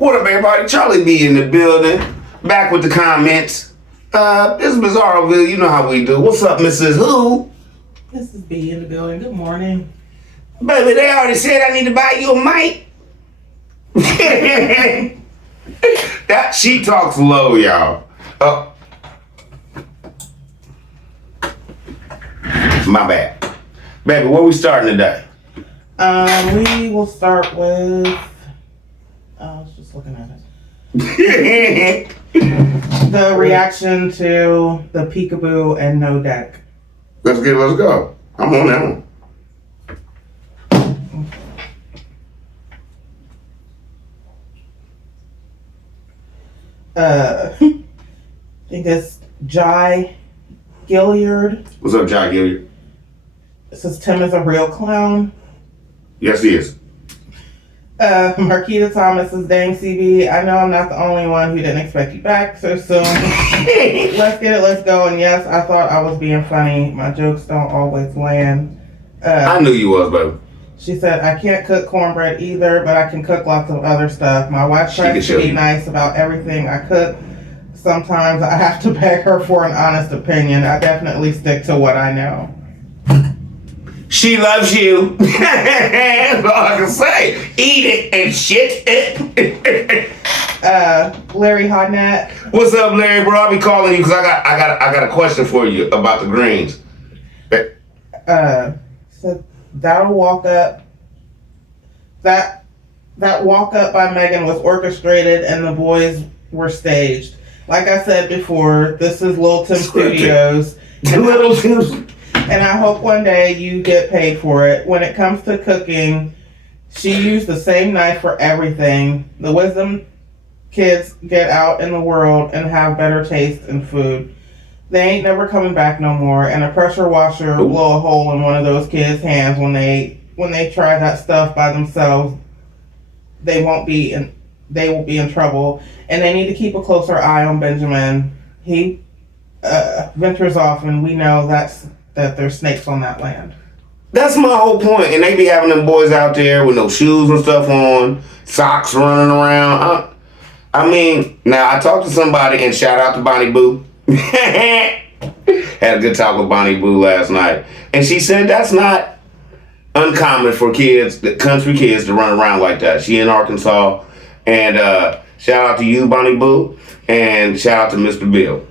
What up, everybody? Charlie B in the building. Back with the comments. This is Bizarroville. You know how we do. What's up, Mrs. Who? This is B in the building. Good morning. Baby, they already said I need to buy you a mic. That she talks low, y'all. My bad. Baby, where we starting today? We will start with. I was just looking at it. The reaction to the Peekaboo and No Deck. Let's go. I'm on that one. I think it's Jai Gilliard. What's up, Jai Gilliard? It says Tim is a real clown. Yes, he is. Marquita Thomas is dang CB. I know I'm not the only one who didn't expect you back so soon. Let's get it, let's go. And yes, I thought I was being funny. My jokes don't always land. I knew you was, baby. She said, I can't cook cornbread either, but I can cook lots of other stuff. My wife tries to be nice about everything I cook. Sometimes I have to beg her for an honest opinion. I definitely stick to what I know. She loves you. That's all I can say. Eat it and shit it. Larry Hodnett. What's up, Larry, bro? I'll be calling you because I got a question for you about the greens. So that'll walk up. That walk up by Megan was orchestrated and the boys were staged. Like I said before, this is Lil Tim Studios. Little Tim. And I hope one day you get paid for it. When it comes to cooking, she used the same knife for everything. The wisdom kids get out in the world and have better taste in food. They ain't never coming back no more. And a pressure washer will blow a hole in one of those kids' hands when they try that stuff by themselves. They will be in trouble. And they need to keep a closer eye on Benjamin. He ventures off, and we know that there's snakes on that land. That's my whole point. And they be having them boys out there with no shoes and stuff on, socks running around. I mean, now I talked to somebody, and shout out to Bonnie Boo. Had a good talk with Bonnie Boo last night. And she said that's not uncommon for kids, country kids, to run around like that. She in Arkansas. And shout out to you, Bonnie Boo. And shout out to Mr. Bill.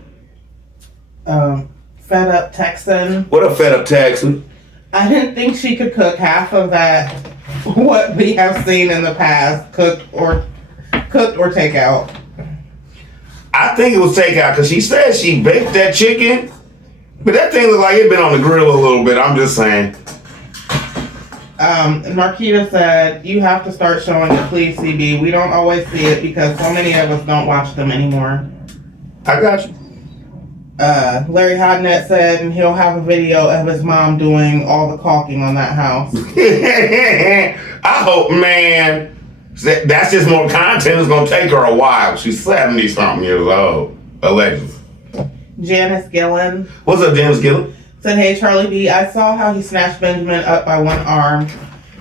Fed Up Texan. What a Fed Up Texan. I didn't think she could cook half of that, what we have seen in the past, cooked or takeout. I think it was takeout because she said she baked that chicken, but that thing looked like it been on the grill a little bit. I'm just saying. And Marquita said, you have to start showing it, please, CB. We don't always see it because so many of us don't watch them anymore. I got you. Larry Hodnett said, and he'll have a video of his mom doing all the caulking on that house. I hope, man, that's just more content. It's going to take her a while. She's 70-something years old, allegedly. Janice Gillen. What's up, Janice Gillen? Said, hey, Charlie B, I saw how he snatched Benjamin up by one arm.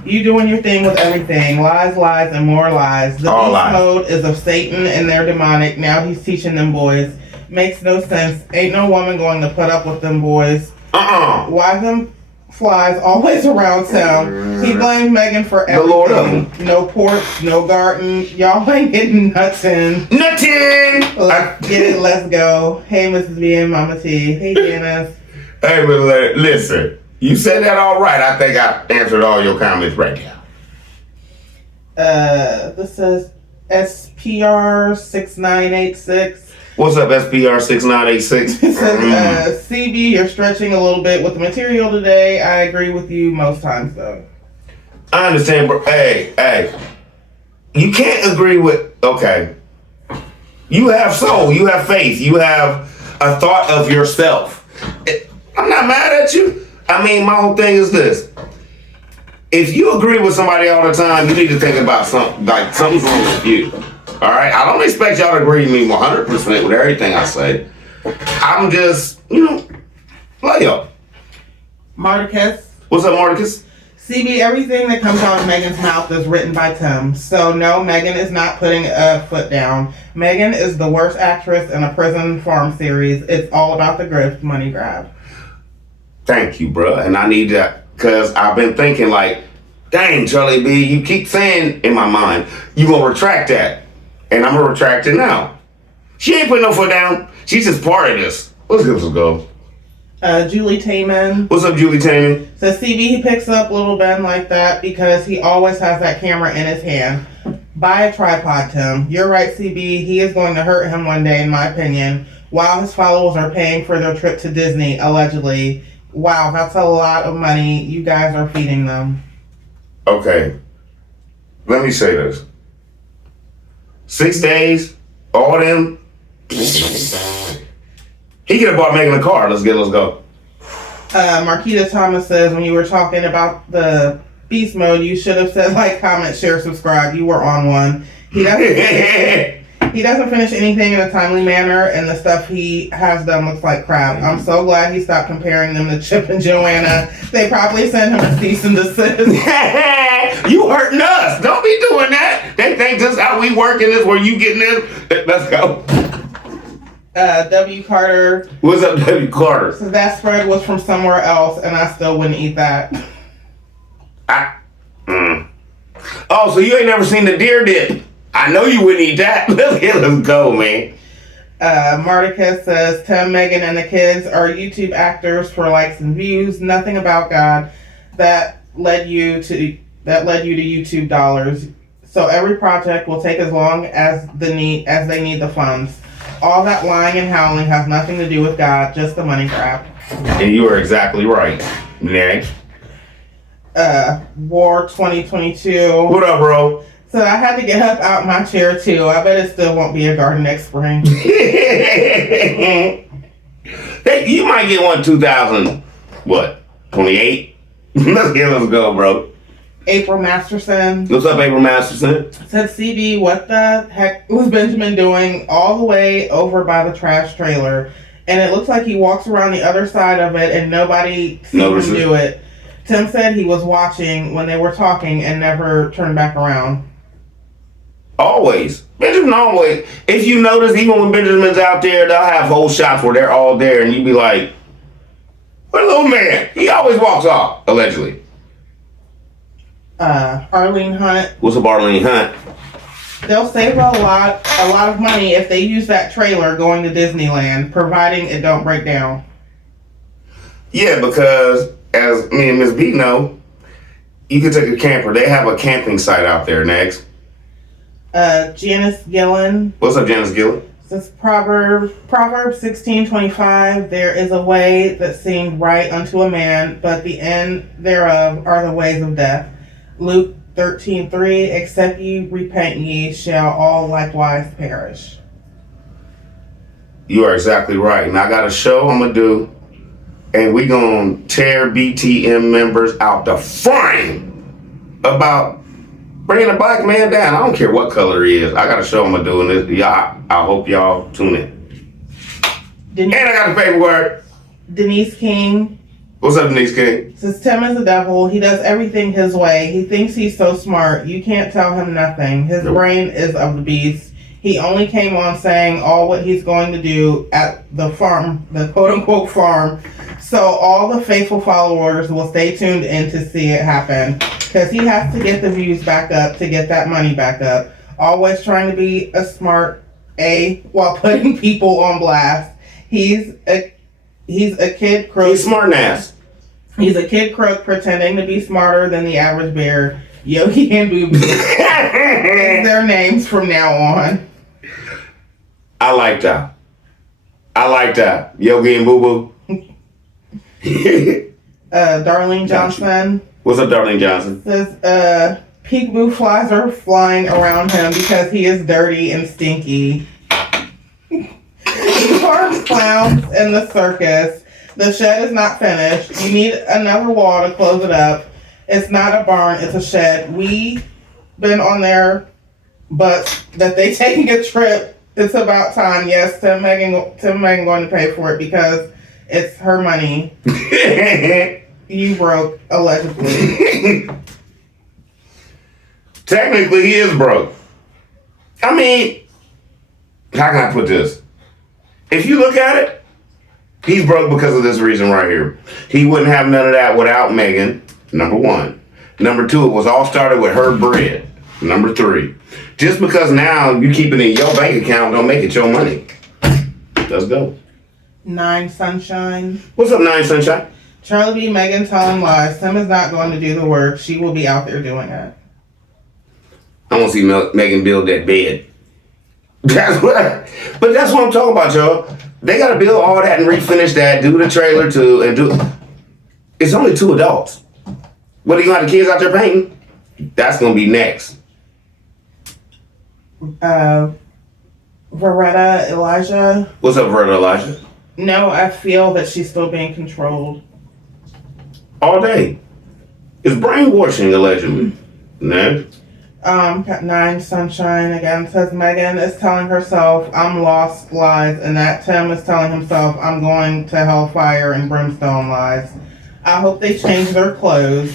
You doing your thing with everything. Lies, lies, and more lies. The all beast lies. Mode is of Satan and they're demonic. Now he's teaching them boys. Makes no sense. Ain't no woman going to put up with them boys. Why them flies always around town? He blamed Megan for everything. The Lord of them. No porch, no garden. Y'all ain't getting nothing. Nothing! Get it, let's go. Hey, Mrs. B and Mama T. Hey, Janice. Hey, but listen. You said that all right. I think I answered all your comments right now. This says SPR6986. What's up, SPR6986? It says, CB, you're stretching a little bit with the material today. I agree with you most times, though. I understand, bro. Hey. You can't agree with, okay. You have soul. You have faith. You have a thought of yourself. I'm not mad at you. I mean, my whole thing is this. If you agree with somebody all the time, you need to think about something, like something's wrong with you. All right? I don't expect y'all to agree with me 100% with everything I say. I'm just, lay up. Marticus. What's up, Marticus? CB, everything that comes out of Megan's mouth is written by Tim. So no, Megan is not putting a foot down. Megan is the worst actress in a prison farm series. It's all about the grift money grab. Thank you, bro. And I need that because I've been thinking like, dang, Charlie B, you keep saying in my mind, you gonna retract that. And I'm gonna retract it now. She ain't putting no foot down. She's just part of this. Let's go. Julie Taman. What's up, Julie Taman? So CB, he picks up Little Ben like that because he always has that camera in his hand. Buy a tripod, Tim. You're right, CB. He is going to hurt him one day, in my opinion, while his followers are paying for their trip to Disney, allegedly. Wow, that's a lot of money you guys are feeding them. Okay. Let me say this. 6 days, all them. He could have bought Megan a car. Let's go. Marquita Thomas says, when you were talking about the beast mode, you should have said like, comment, share, subscribe. You were on one. He doesn't finish anything in a timely manner, and the stuff he has done looks like crap. I'm so glad he stopped comparing them to Chip and Joanna. They probably sent him a cease and desist. You hurting us. Don't be doing that. They think this how we working this, where you getting this. Let's go. W. Carter. What's up, W. Carter? So that spread was from somewhere else, and I still wouldn't eat that. Oh, so you ain't never seen the deer dip? I know you wouldn't eat that. Let's go, man. Marticus says, Tim, Megan, and the kids are YouTube actors for likes and views. Nothing about God that led you to YouTube dollars. So every project will take as long as they need the funds. All that lying and howling has nothing to do with God, just the money grab. And you are exactly right. Next. War 2022. What up, bro? So I had to get up out my chair too. I bet it still won't be a garden next spring. Hey, you might get one 28? Let's go, bro. April Masterson. What's up, April Masterson? Said CB, what the heck was Benjamin doing all the way over by the trash trailer? And it looks like he walks around the other side of it and nobody sees him do it. Tim said he was watching when they were talking and never turned back around. Always. Benjamin always. If you notice, even when Benjamin's out there, they'll have whole shots where they're all there and you be like, what a little man. He always walks off, allegedly. Arlene Hunt. What's up, Arlene Hunt? They'll save a lot of money if they use that trailer going to Disneyland, providing it don't break down. Yeah, because as me and Miss B know, you can take a camper. They have a camping site out there. Next. Janice Gillen. What's up, Janice Gillen? This Proverbs 16:25. There is a way that seemed right unto a man, but the end thereof are the ways of death. Luke 13:3. Except ye repent ye, shall all likewise perish. You are exactly right. And I got a show I'm gonna do, and we gonna tear BTM members out the frame about bringing a black man down. I don't care what color he is. I got a show I'm gonna do, and this, y'all, I hope y'all tune in. And I got the paperwork. Denise King. What's up, Denise King? Says Tim is the devil. He does everything his way. He thinks he's so smart. You can't tell him nothing. His brain is of the beast. He only came on saying all what he's going to do at the farm, the quote-unquote farm. So all the faithful followers will stay tuned in to see it happen. Because he has to get the views back up to get that money back up. Always trying to be a smart A while putting people on blast. He's a kid crook. He's smart ass. He's a kid crook pretending to be smarter than the average bear. Yogi and Boo Boo. Is their names from now on. I like that. Yogi and Boo Boo. Darlene Johnson. What's up, Darlene Johnson? Says, peekaboo flies are flying around him because he is dirty and stinky. He harms clowns in the circus. The shed is not finished. You need another wall to close it up. It's not a barn, it's a shed. We been on there, but that they taking a trip. It's about time. Yes, Tim Megan going to pay for it because it's her money. You broke, allegedly. Technically, he is broke. I mean, how can I put this? If you look at it, he's broke because of this reason right here. He wouldn't have none of that without Megan, number one. Number two, it was all started with her bread. Number three, just because now you keep it in your bank account don't make it your money. Let's go. 9 Sunshine. What's up, 9 Sunshine? Charlie B. Megan telling lies. Tim is not going to do the work. She will be out there doing it. I want to see Megan build that bed. But that's what I'm talking about, y'all. They got to build all that and refinish that, do the trailer too, and do. It's only 2 adults. What, are you going to have the kids out there painting? That's going to be next. Veretta Elijah. What's up, Veretta Elijah? No, I feel that she's still being controlled. All day. It's brainwashing, allegedly. Next. 9 Sunshine again says Megan is telling herself, I'm lost, lies, and that Tim is telling himself, I'm going to hellfire and brimstone, lies. I hope they change their clothes.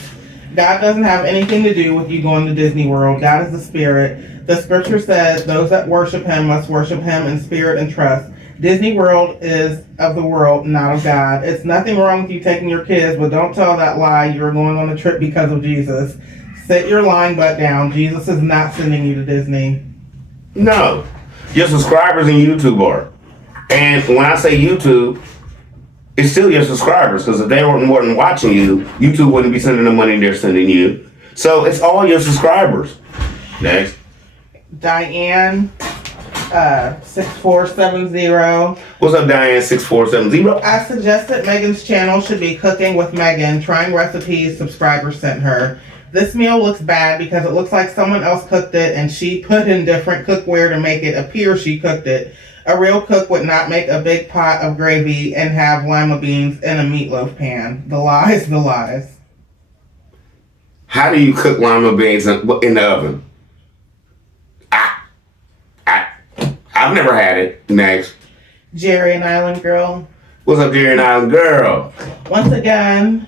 God doesn't have anything to do with you going to Disney World. God is the spirit. The scripture says those that worship him must worship him in spirit and trust. Disney World is of the world, not of God. It's nothing wrong with you taking your kids, but don't tell that lie you're going on a trip because of Jesus. Sit your lying butt down. Jesus is not sending you to Disney. No. Your subscribers in YouTube are. And when I say YouTube, it's still your subscribers, because if they weren't watching you, YouTube wouldn't be sending the money they're sending you. So it's all your subscribers. Next. Diane, 6470. What's up, Diane 6470? I suggested Megan's channel should be Cooking with Megan, trying recipes subscribers sent her. This meal looks bad because it looks like someone else cooked it and she put in different cookware to make it appear she cooked it. A real cook would not make a big pot of gravy and have lima beans in a meatloaf pan. The lies, the lies. How do you cook lima beans in the oven? I've never had it. Next. Jerry and Island Girl. What's up, Jerry and Island Girl? Once again,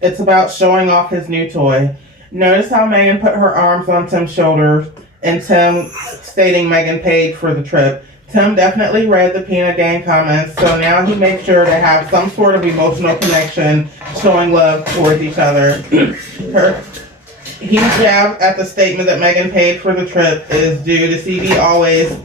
it's about showing off his new toy. Notice how Megan put her arms on Tim's shoulders and Tim stating Megan paid for the trip. Tim definitely read the Peanut Gang comments, so now he makes sure to have some sort of emotional connection, showing love towards each other. He jabbed at the statement that Megan paid for the trip is due to CB always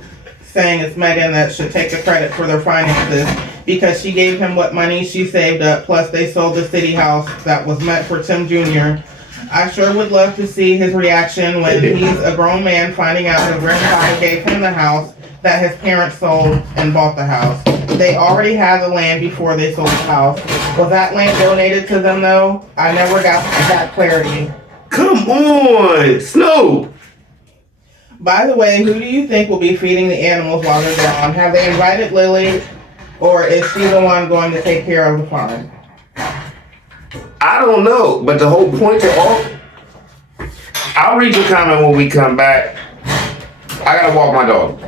saying it's Megan that should take the credit for their finances because she gave him what money she saved up, plus they sold the city house that was meant for Tim Jr. I sure would love to see his reaction when he's a grown man finding out his grandfather gave him the house that his parents sold and bought the house. They already had the land before they sold the house. Was that land donated to them though? I never got that clarity. Come on, Snoop. By the way, who do you think will be feeding the animals while they're gone? Have they invited Lily, or is she the one going to take care of the farm? I don't know, but the whole point to all... I'll read your comment when we come back. I gotta walk my dog.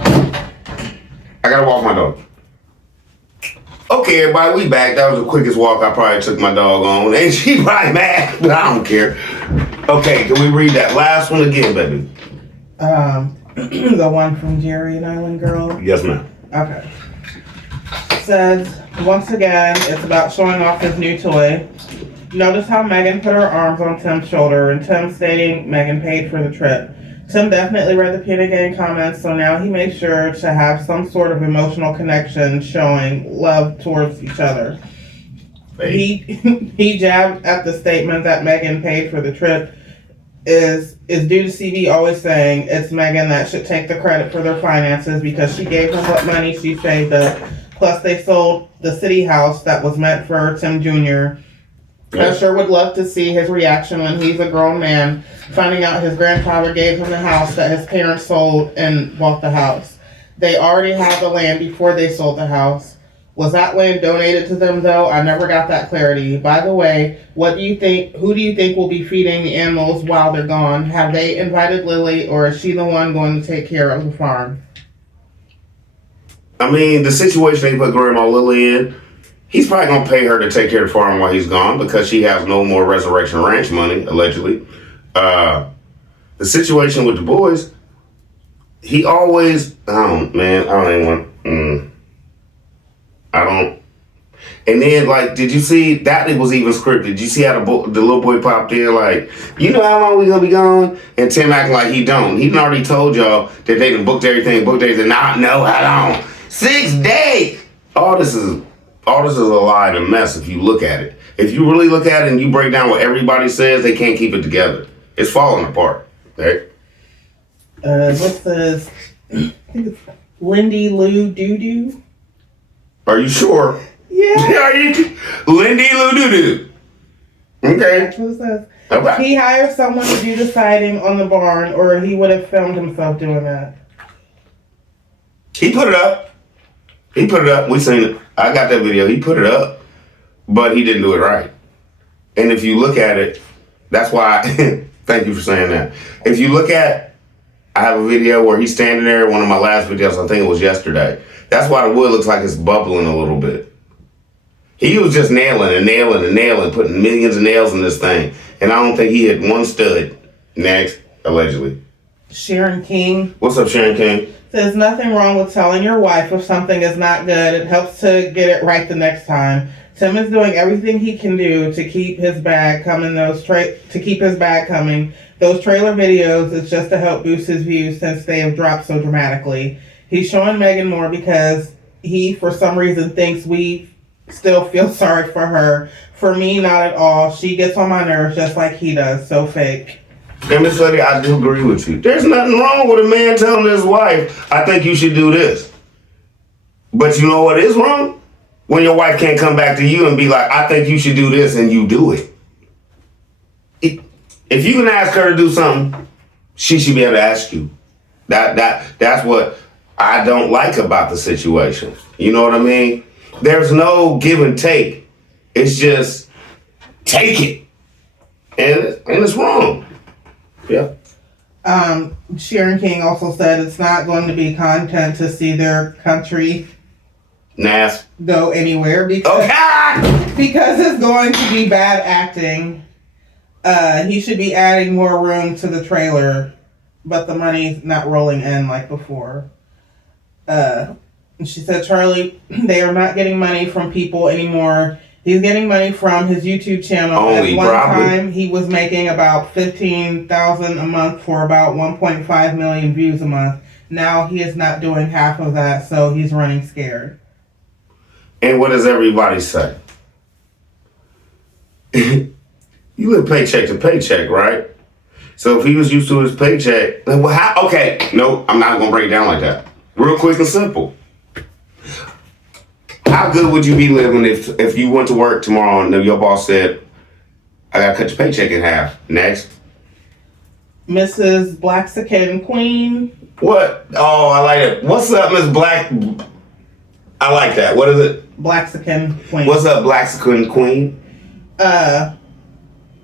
Okay, everybody, we back. That was the quickest walk I probably took my dog on. And she probably mad, but I don't care. Okay, can we read that last one again, baby? The one from Jerry and Island Girl? Yes, ma'am. Okay. Says, once again, it's about showing off his new toy. Notice how Megan put her arms on Tim's shoulder and Tim stating Megan paid for the trip. Tim definitely read the Peanut Gang comments, so now he makes sure to have some sort of emotional connection showing love towards each other. He jabbed at the statement that Megan paid for the trip is due to CB always saying it's Megan that should take the credit for their finances because she gave him what money she saved up. Plus they sold the city house that was meant for Tim Jr. I sure would love to see his reaction when he's a grown man, finding out his grandfather gave him the house that his parents sold and bought the house. They already had the land before they sold the house. Was that land donated to them though? I never got that clarity. By the way, who do you think will be feeding the animals while they're gone? Have they invited Lily, or is she the one going to take care of the farm? I mean, the situation they put Grandma Lily in, He's probably gonna pay her to take care of the farm while he's gone because she has no more Resurrection Ranch money, allegedly. The situation with the boys, he always, I don't. And then, like, did you see that it was even scripted? Did you see how the little boy popped in, like, you know how long we gonna be gone? And Tim acting like he don't. He done already told y'all that they done booked everything, not know how long. 6 days! All this is a lie and a mess if you look at it. If you really look at it and you break down what everybody says, they can't keep it together. It's falling apart. Okay? What's this? I think it's Lindy Lou Doo. Are you sure? Yeah. Are you? Lindy Lou Doo. Okay. That's what it says. Okay. He hired someone to do the siding on the barn, or he would have filmed himself doing that. He put it up. We seen it. I got that video. He put it up, but he didn't do it right. And if you look at it, that's why. Thank you for saying that. If you look at, I have a video where he's standing there. One of my last videos, I think it was yesterday. That's why the wood looks like it's bubbling a little bit. He was just nailing, putting millions of nails in this thing. And I don't think he hit one stud. Next, allegedly. Sharon King. What's up, Sharon King? There's nothing wrong with telling your wife if something is not good. It helps to get it right the next time. Tim is doing everything he can do to keep his bag coming. Those trailer videos is just to help boost his views since they have dropped so dramatically. He's showing Megan more because he, for some reason, thinks we still feel sorry for her. For me, not at all. She gets on my nerves just like he does. So fake. And Miss Lady, I do agree with you. There's nothing wrong with a man telling his wife, I think you should do this. But you know what is wrong? When your wife can't come back to you and be like, I think you should do this, and you do it. If you can ask her to do something, she should be able to ask you. That's what I don't like about the situation. You know what I mean? There's no give and take. It's just take it. And it's wrong. Yeah. Sharon King also said it's not going to be content to see their country go anywhere because it's going to be bad acting. He should be adding more room to the trailer, but the money's not rolling in like before. She said, Charlie, they are not getting money from people anymore. He's getting money from his YouTube channel. At one time, he was making about $15,000 a month for about 1.5 million views a month. Now he is not doing half of that, so he's running scared. And what does everybody say? You live paycheck to paycheck, right? So if he was used to his paycheck, well, how? Okay, no, I'm not gonna break it down like that. Real quick and simple. How good would you be living if you went to work tomorrow and your boss said, I gotta cut your paycheck in half? Next. Mrs. Blaxican Queen. What? Oh, I like it. What's up, Miss Black? I like that. What is it? Blaxican Queen. What's up, Blaxican Queen?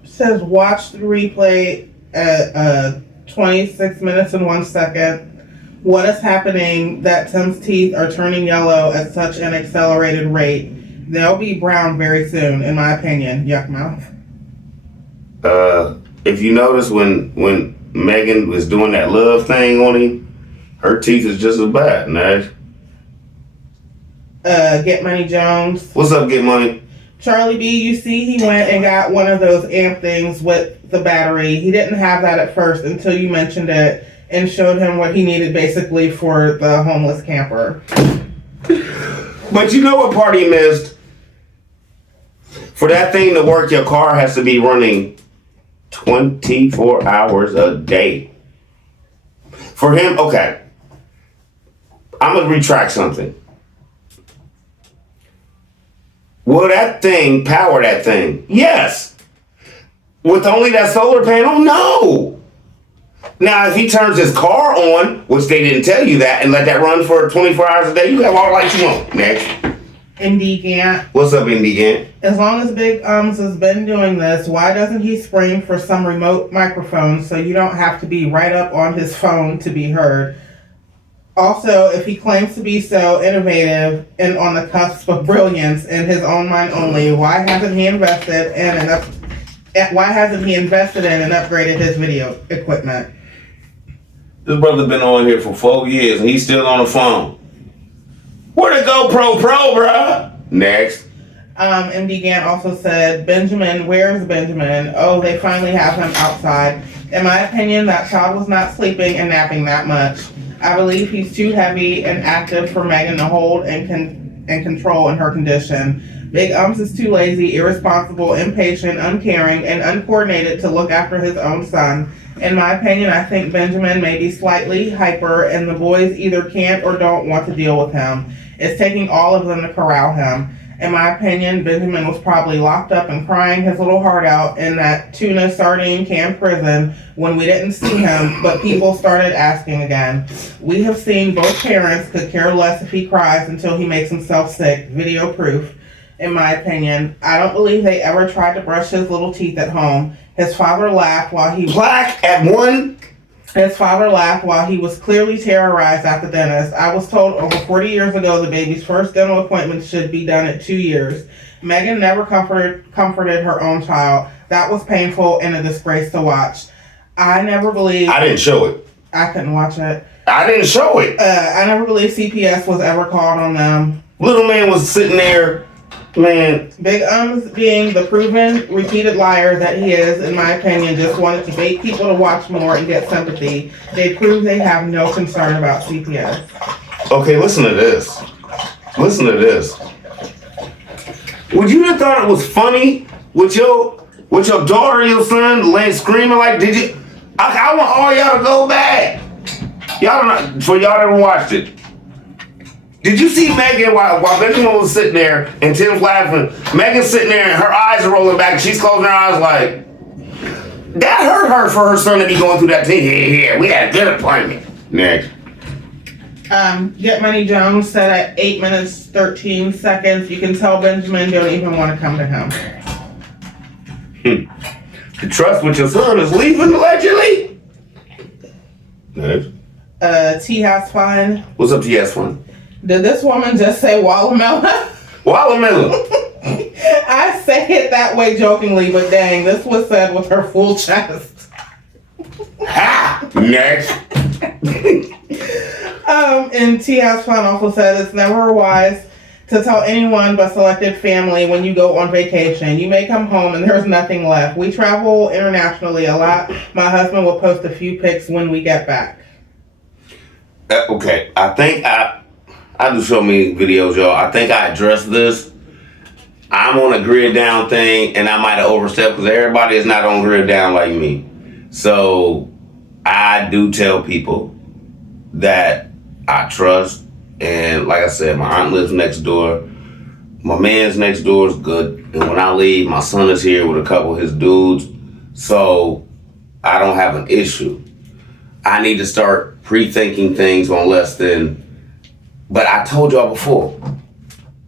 Says watch the replay at 26 minutes and 1 second. What is happening that Tim's teeth are turning yellow at such an accelerated rate? They'll be brown very soon, in my opinion. Yuck mouth. If you notice when Megan was doing that love thing on him, her teeth is just as bad, Nash. Get Money Jones. What's up, Get Money? Charlie B, you see he went and got one of those amp things with the battery. He didn't have that at first until you mentioned it and showed him what he needed basically for the homeless camper. But you know what part he missed? For that thing to work, your car has to be running 24 hours a day. For him, okay. I'm going to retract something. Will that thing power that thing? Yes. With only that solar panel? No. Now, if he turns his car on, which they didn't tell you that, and let that run for 24 hours a day, you have all the lights you want. Next. Indy Gant. What's up, Indy Gant? As long as Big Ums has been doing this, why doesn't he spring for some remote microphone so you don't have to be right up on his phone to be heard? Also, if he claims to be so innovative and on the cusp of brilliance in his own mind only, why hasn't he invested in and upgraded his video equipment? This brother been on here for 4 years and he's still on the phone. Where the GoPro Pro, bruh? Next. MD Gant also said, Benjamin, where's Benjamin? Oh, they finally have him outside. In my opinion, that child was not sleeping and napping that much. I believe he's too heavy and active for Megan to hold and control in her condition. Big Ums is too lazy, irresponsible, impatient, uncaring, and uncoordinated to look after his own son. In my opinion, I think Benjamin may be slightly hyper and the boys either can't or don't want to deal with him. It's taking all of them to corral him. In my opinion, Benjamin was probably locked up and crying his little heart out in that tuna sardine can prison when we didn't see him, but people started asking again. We have seen both parents could care less if he cries until he makes himself sick. Video proof. In my opinion, I don't believe they ever tried to brush his little teeth at home. His father laughed while he Plaque at one. His father laughed while he was clearly terrorized at the dentist. I was told over 40 years ago the baby's first dental appointment should be done at 2 years. Megan never comforted her own child. That was painful and a disgrace to watch. I never believed... I didn't show it. I couldn't watch it. I didn't show it. I never believed CPS was ever called on them. Little man was sitting there, man. Big Ums, being the proven, repeated liar that he is, in my opinion, just wanted to bait people to watch more and get sympathy. They prove they have no concern about CPS. Okay, listen to this. Listen to this. Would you have thought it was funny with your daughter or your son laying screaming like, did you? I want all y'all to go back. Y'all don't, for y'all that watched it. Did you see Megan while Benjamin was sitting there and Tim's laughing? Megan's sitting there and her eyes are rolling back. She's closing her eyes like, that hurt her for her son to be going through that thing. Yeah, we had a good appointment. Next. Get Money Jones said at 8 minutes 13 seconds, you can tell Benjamin don't even want to come to him. The trust with your son is leaving allegedly. Next. T has fun. What's up, TS Fun? Did this woman just say watermelon? Watermelon. I say it that way jokingly, but dang, this was said with her full chest. Ha! Next. And T has fun also said it's never wise to tell anyone but selected family when you go on vacation. You may come home and there's nothing left. We travel internationally a lot. My husband will post a few pics when we get back. Okay, I think I do so many videos, y'all. I think I addressed this. I'm on a grid down thing, and I might have overstepped because everybody is not on grid down like me. So I do tell people that I trust, and like I said, my aunt lives next door. My man's next door is good, and when I leave, my son is here with a couple of his dudes, so I don't have an issue. I need to start pre-thinking things on less than. But I told y'all before,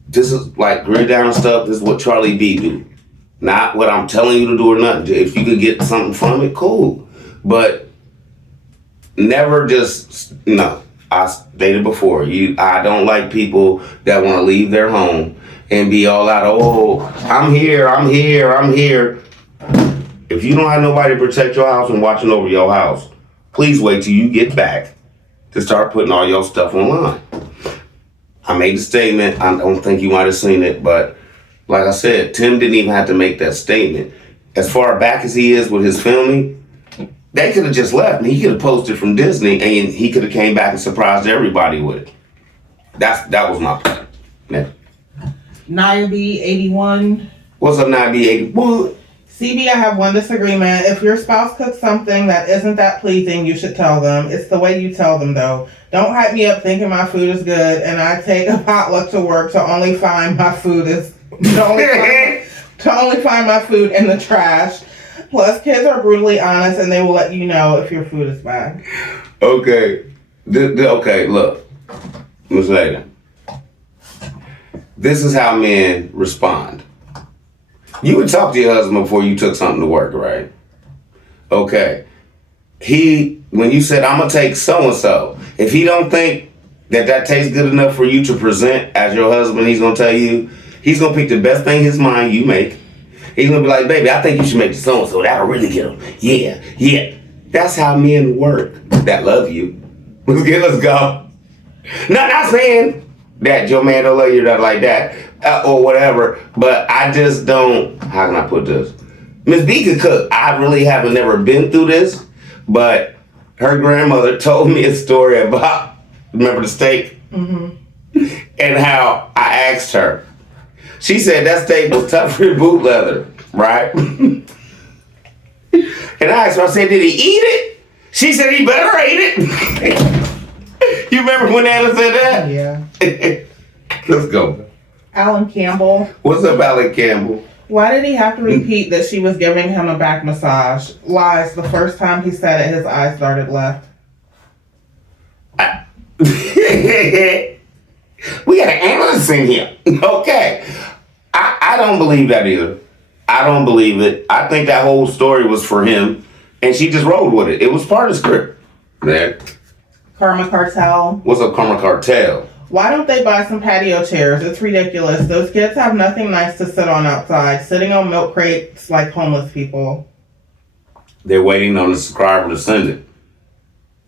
this is like grid down stuff, this is what Charlie B do. Not what I'm telling you to do or nothing. If you could get something from it, cool. But never just, no. I stated before, I don't like people that want to leave their home and be all out, oh, I'm here. If you don't have nobody to protect your house and watching over your house, please wait till you get back to start putting all your stuff online. I made a statement. I don't think you might have seen it, but like I said, Tim didn't even have to make that statement. As far back as he is with his filming, they could have just left and he could have posted from Disney and he could have came back and surprised everybody with it. That was my point. Yeah. Naya B81. What's up, Naya B81? CB, I have one disagreement. If your spouse cooks something that isn't that pleasing, you should tell them. It's the way you tell them, though. Don't hype me up thinking my food is good, and I take a potluck to work to only find my food in the trash. Plus, kids are brutally honest, and they will let you know if your food is bad. Okay. Okay, look. Ms. Lady. This is how men respond. You would talk to your husband before you took something to work, right? Okay. When you said, I'm going to take so-and-so, if he don't think that tastes good enough for you to present as your husband. He's gonna tell you, he's gonna pick the best thing his mind you make. He's gonna be like, baby, I think you should make the so and so. That'll really get him. Yeah, yeah. That's how men work that love you. Let's go. Not saying that your man don't love you not like that or whatever, but I just don't. How can I put this? Miss B could cook. I really haven't never been through this, but her grandmother told me a story about, remember the steak? Mm-hmm. And how I asked her. She said that steak was tougher than boot leather, right? And I asked her, I said, did he eat it? She said he better ate it. You remember when Anna said that? Yeah. Let's go. Alan Campbell. What's up, Alan Campbell? Why did he have to repeat that she was giving him a back massage? Lies. The first time he said it, his eyes started left. We got an analyst in here. Okay. I don't believe that either. I don't believe it. I think that whole story was for him, and she just rolled with it. It was part of the script. Man. Karma Cartel. What's up, Karma Cartel? Why don't they buy some patio chairs? It's ridiculous. Those kids have nothing nice to sit on outside, sitting on milk crates like homeless people. They're waiting on the subscriber to send it.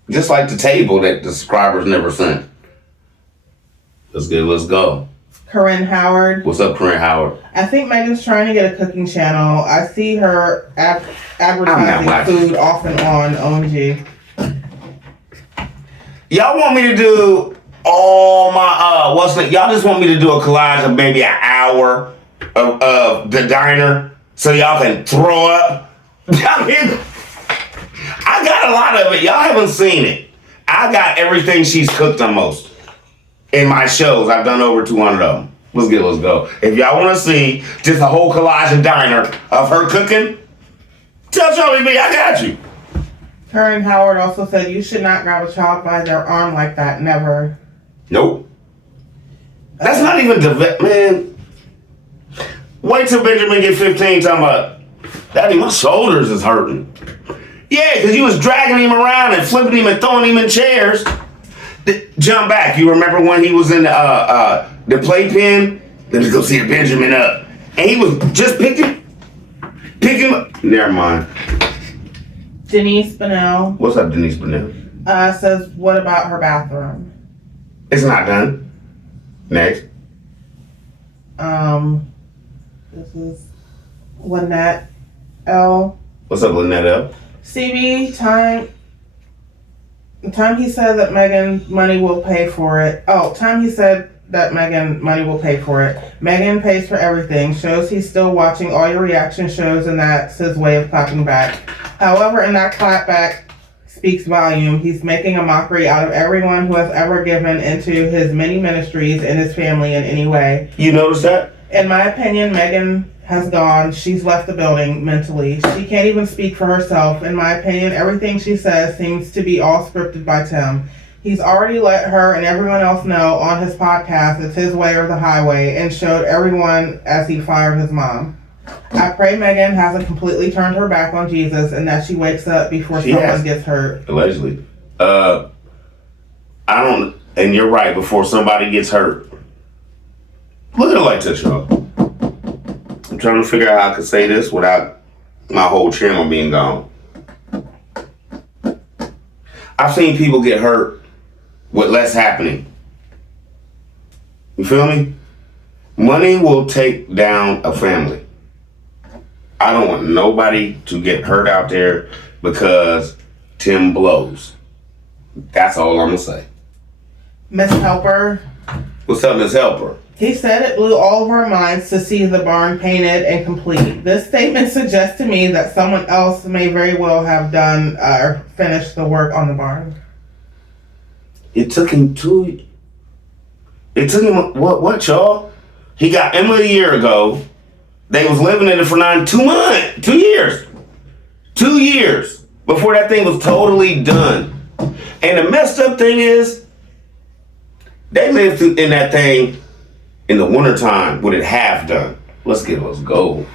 Just like the table that the subscribers never sent. Let's go. Corinne Howard. What's up, Corinne Howard? I think Megan's trying to get a cooking channel. I see her advertising food off and on OMG. Y'all want me to do all my y'all just want me to do a collage of maybe an hour of the diner so y'all can throw up? I mean, I got a lot of it. Y'all haven't seen it. I got everything she's cooked almost in my shows. I've done over 200 of them. Let's go. If y'all want to see just a whole collage of diner of her cooking, tell Charlie B, I got you. Corinne Howard also said you should not grab a child by their arm like that. Never. Nope. That's not even man. Wait till Benjamin get 15 talking about, Daddy, my shoulders is hurting. Yeah, because you was dragging him around and flipping him and throwing him in chairs. Jump back. You remember when he was in the playpen? Let's go see Benjamin up. And he was just picking up. Never mind. Denise Bonnell. What's up, Denise Bonnell? Says, what about her bathroom? It's not done. Next. This is Lynette L. What's up, Lynette L? CB, the time he said that Megan money will pay for it. Time he said that Megan money will pay for it. Megan pays for everything. Shows he's still watching all your reaction shows, and that's his way of clapping back. However, in that clap back speaks volume. He's making a mockery out of everyone who has ever given into his many ministries and his family in any way. You notice that? In my opinion, Megan has gone. She's left the building mentally. She can't even speak for herself. In my opinion, everything she says seems to be all scripted by Tim. He's already let her and everyone else know on his podcast it's his way or the highway, and showed everyone as he fired his mom. I pray Megan hasn't completely turned her back on Jesus and that she wakes up before someone gets hurt. Allegedly. And you're right, before somebody gets hurt. Look at it like this, y'all. I'm trying to figure out how I could say this without my whole channel being gone. I've seen people get hurt with less happening. You feel me? Money will take down a family. I don't want nobody to get hurt out there because Tim blows. That's all I'm gonna say. Miss Helper. What's up, Miss Helper? He said it blew all of our minds to see the barn painted and complete. This statement suggests to me that someone else may very well have done or finished the work on the barn. It took him what, y'all? He got Emma a year ago. They was living in it for 2 years. 2 years before that thing was totally done. And the messed up thing is, they lived in that thing in the wintertime with it half done. Let's go.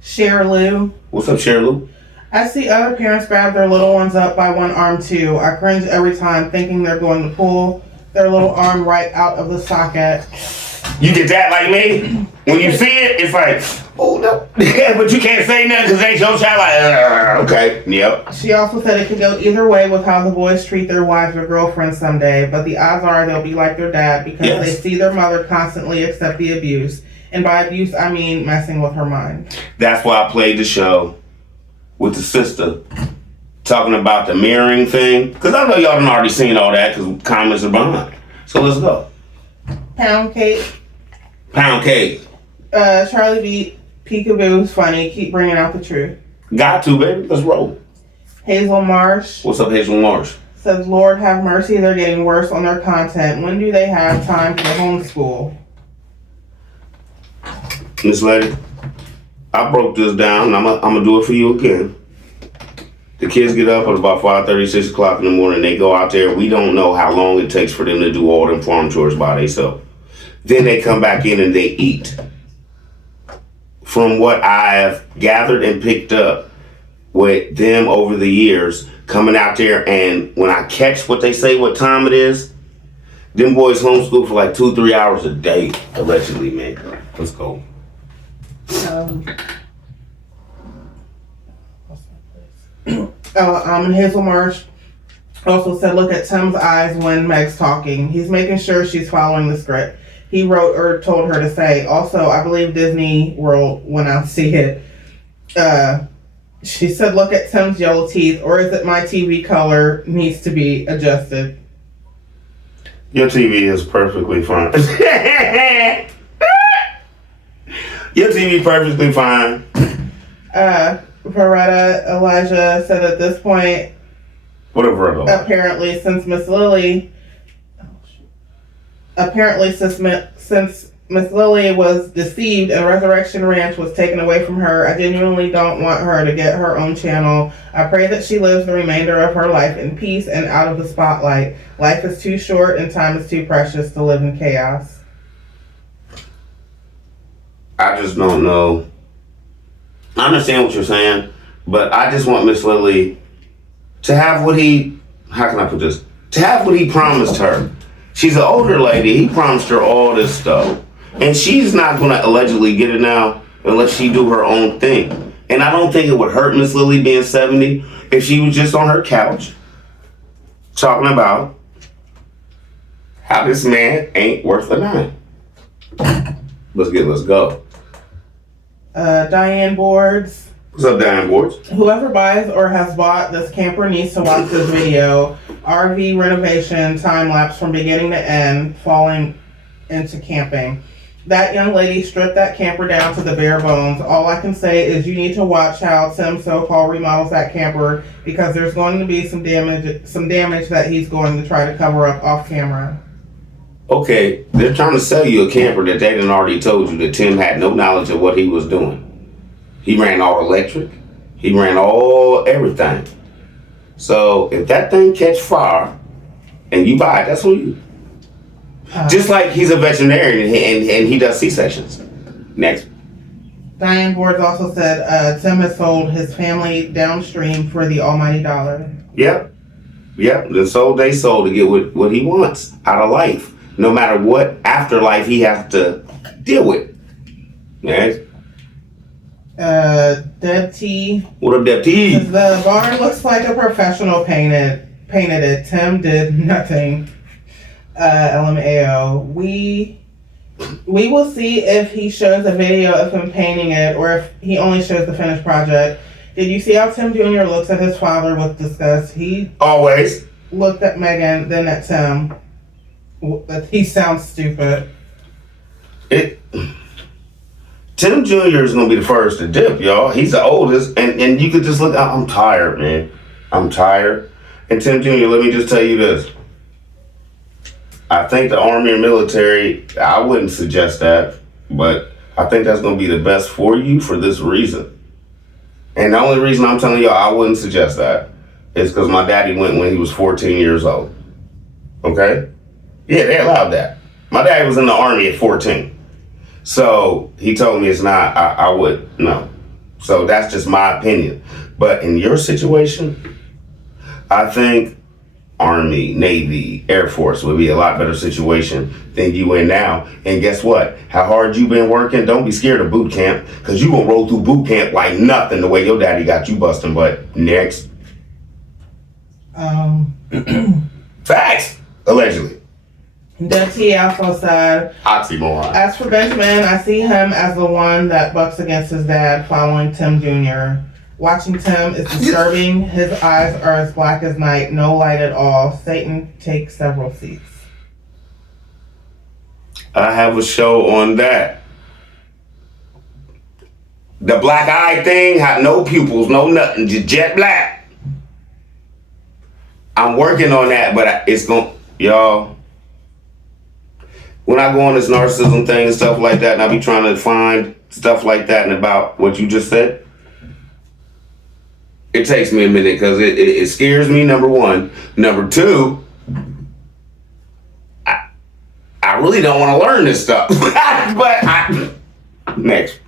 Cher Lou. What's up, Cher Lou? I see other parents grab their little ones up by one arm too. I cringe every time thinking they're going to pull their little arm right out of the socket. You get that like me? When you see it, it's like, oh no. But you can't say nothing because they your child like, okay, yep. She also said it could go either way with how the boys treat their wives or girlfriends someday, but the odds are they'll be like their dad because they see their mother constantly accept the abuse. And by abuse, I mean messing with her mind. That's why I played the show with the sister talking about the mirroring thing. Because I know y'all done already seen all that because comments are behind. So let's go. Pound cake. Pound cake. Charlie beat Peekaboo's funny. Keep bringing out the truth. Got to, baby. Let's roll. Hazel Marsh. What's up, Hazel Marsh? Says, Lord have mercy, they're getting worse on their content. When do they have time for homeschool? Miss Lady, I broke this down, and I'm gonna do it for you again. The kids get up at about 5:30, 6 o'clock in the morning. They go out there. We don't know how long it takes for them to do all them farm chores by themselves. Then they come back in and they eat. From what I've gathered and picked up with them over the years, coming out there, and when I catch what they say, what time it is, them boys homeschool for like 2-3 hours a day, allegedly, man. Let's go. And Hazel Marsh also said, look at Tim's eyes when Meg's talking. He's making sure she's following the script. He wrote or told her to say. Also, I believe Disney World when I see it. She said, look at Tim's yellow teeth, or is it my TV color needs to be adjusted? Your TV is perfectly fine. Your TV perfectly fine. Veretta Elijah said at this point, Whatever. Apparently, since Miss Lily was deceived and Resurrection Ranch was taken away from her, I genuinely don't want her to get her own channel. I pray that she lives the remainder of her life in peace and out of the spotlight. Life is too short and time is too precious to live in chaos. I just don't know. I understand what you're saying, but I just want Miss Lily to have what how can I put this? To have what he promised her. She's an older lady. He promised her all this stuff. And she's not going to allegedly get it now unless she do her own thing. And I don't think it would hurt Miss Lily being 70 if she was just on her couch talking about how this man ain't worth a dime. Let's go. Diane Boards. What's up, Diane Boards? Whoever buys or has bought this camper needs to watch this video. RV renovation time lapse from beginning to end, falling into camping. That young lady stripped that camper down to the bare bones. All I can say is you need to watch how Tim so-called remodels that camper because there's going to be some damage that he's going to try to cover up off camera. Okay, they're trying to sell you a camper that they done already told you that Tim had no knowledge of what he was doing. He ran all electric. He ran all everything. So if that thing catch fire and you buy it, that's on you. Just like he's a veterinarian and he does C-sections. Next. Diane Boards also said Tim has sold his family downstream for the almighty dollar. Yep. They sold to get what he wants out of life. No matter what afterlife he has to deal with. Next. Deb T. What up, Deb T? The barn looks like a professional painted it. Tim did nothing. LMAO. We will see if he shows a video of him painting it or if he only shows the finished project. Did you see how Tim Jr. looks at his father with disgust? He always looked at Megan, then at Tim. He sounds stupid. Tim Jr. is going to be the first to dip, y'all. He's the oldest, and you could just look, I'm tired, man. I'm tired. And Tim Jr., let me just tell you this. I think the Army or military, I wouldn't suggest that, but I think that's going to be the best for you for this reason. And the only reason I'm telling y'all I wouldn't suggest that is because my daddy went when he was 14 years old. Okay? Yeah, they allowed that. My daddy was in the Army at 14. So he told me it's not, I would, no. So that's just my opinion. But in your situation, I think Army, Navy, Air Force would be a lot better situation than you in now. And guess what? How hard you been working? Don't be scared of boot camp, because you gonna roll through boot camp like nothing the way your daddy got you busting butt. Next. Facts. Allegedly. Dutty also said, Oxymoron. as for Benjamin, I see him as the one that bucks against his dad following Tim Jr. Watching Tim is disturbing. His eyes are as black as night, no light at all. Satan takes several seats. I have a show on that. The black eye thing had no pupils, no nothing, just jet black. I'm working on that, but it's going, y'all. When I go on this narcissism thing and stuff like that, and I be trying to find stuff like that and about what you just said, it takes me a minute because it scares me, number one. Number two, I really don't want to learn this stuff. Next.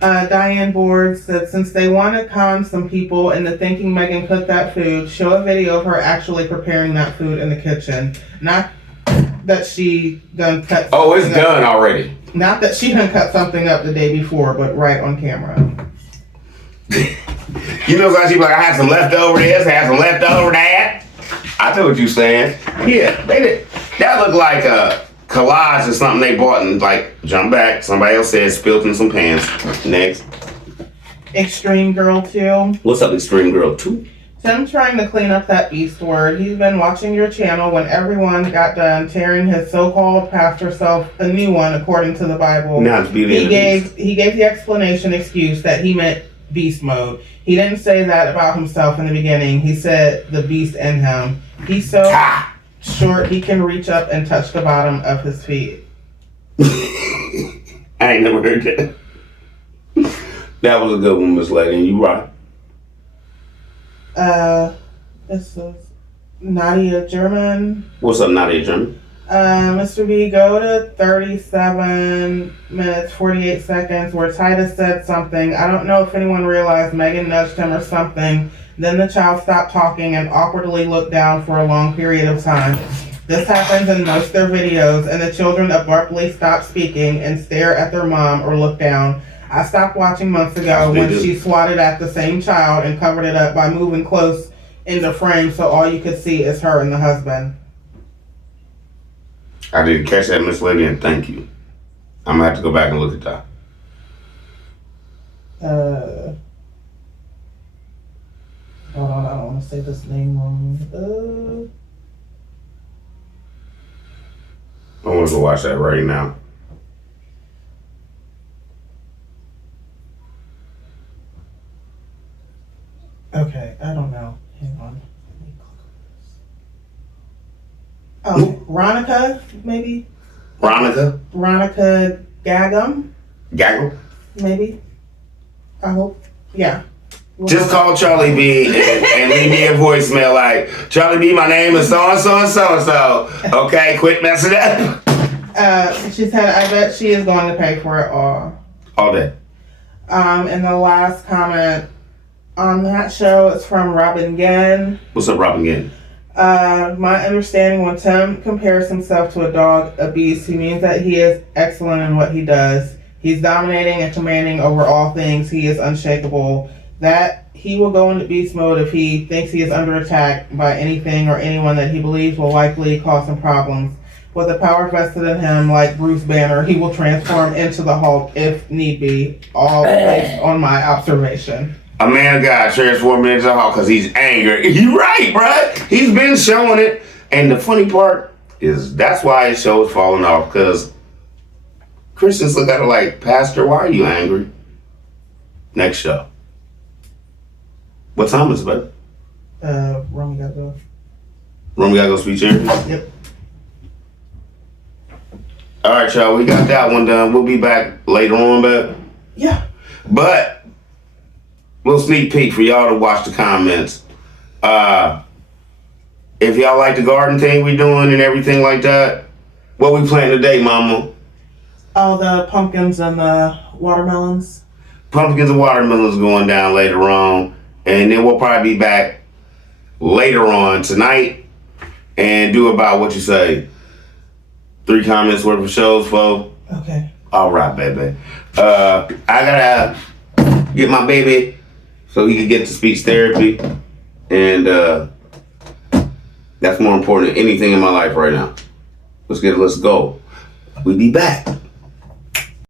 Diane Board said, since they want to con some people into thinking Megan cooked that food, show a video of her actually preparing that food in the kitchen. Not that she done cut. Oh, it's done already. Not that she done cut something up the day before, but right on camera. You know, so she be like, I had some leftover this, I had some leftover that. I know what you saying. Yeah, they did. That looked like a collage or something they bought and like jump back. Somebody else said spilled in some pans. Next. Extreme Girl 2. What's up, Extreme Girl 2? Tim trying to clean up that beast word. He's been watching your channel when everyone got done tearing his so-called pastor self a new one according to the Bible. Now it's Beauty and the Beast. He gave the excuse that he meant beast mode. He didn't say that about himself in the beginning. He said the beast in him. He's so short he can reach up and touch the bottom of his feet. I ain't never heard that. That was a good one, Miss Lady. You right. This is Nadia German. What's up, Nadia German? Mr. B, go to 37 minutes, 48 seconds where Titus said something. I don't know if anyone realized Megan nudged him or something. Then the child stopped talking and awkwardly looked down for a long period of time. This happens in most of their videos, and the children abruptly stop speaking and stare at their mom or look down. I stopped watching months ago when she swatted at the same child and covered it up by moving close in the frame so all you could see is her and the husband. I didn't catch that, Miss Lady, and thank you. I'm gonna have to go back and look at that. Hold on, I don't want to say this name wrong. I want to go watch that right now. Okay, I don't know. Hang on. Oh, Ronica, maybe? Ronica Gagum, Gaggle? maybe? I hope. Yeah. Just call Charlie B and leave me a voicemail like, Charlie B, my name is so-and-so and so-and-so. Okay, quit messing up. She said, I bet she is going to pay for it all. All day. And the last comment on that show is from Robin Genn. What's up, Robin Genn? My understanding when Tim compares himself to a dog, a beast, he means that he is excellent in what he does. He's dominating and commanding over all things. He is unshakable. That he will go into beast mode if he thinks he is under attack by anything or anyone that he believes will likely cause him problems. With the power vested in him, like Bruce Banner, he will transform into the Hulk if need be, all based on my observation. A man of God transformed into the Hulk because he's angry. You're right, bruh. He's been showing it. And the funny part is that's why his show is falling off, because Christians look at it like, Pastor, why are you angry? Next show. What time is it, bud? Romy gotta go. Romy gotta go speak here? Yep. All right, y'all. We got that one done. We'll be back later on, but Yeah. But little sneak peek for y'all to watch the comments. If y'all like the garden thing we doing and everything like that, what we planting today, Mama? Oh, the pumpkins and the watermelons. Pumpkins and watermelons going down later on, and then we'll probably be back later on tonight and do about what you say. 3 comments worth of shows, folks. Okay. All right, baby. I gotta get my baby so he can get to speech therapy, and that's more important than anything in my life right now. Let's go. We be back.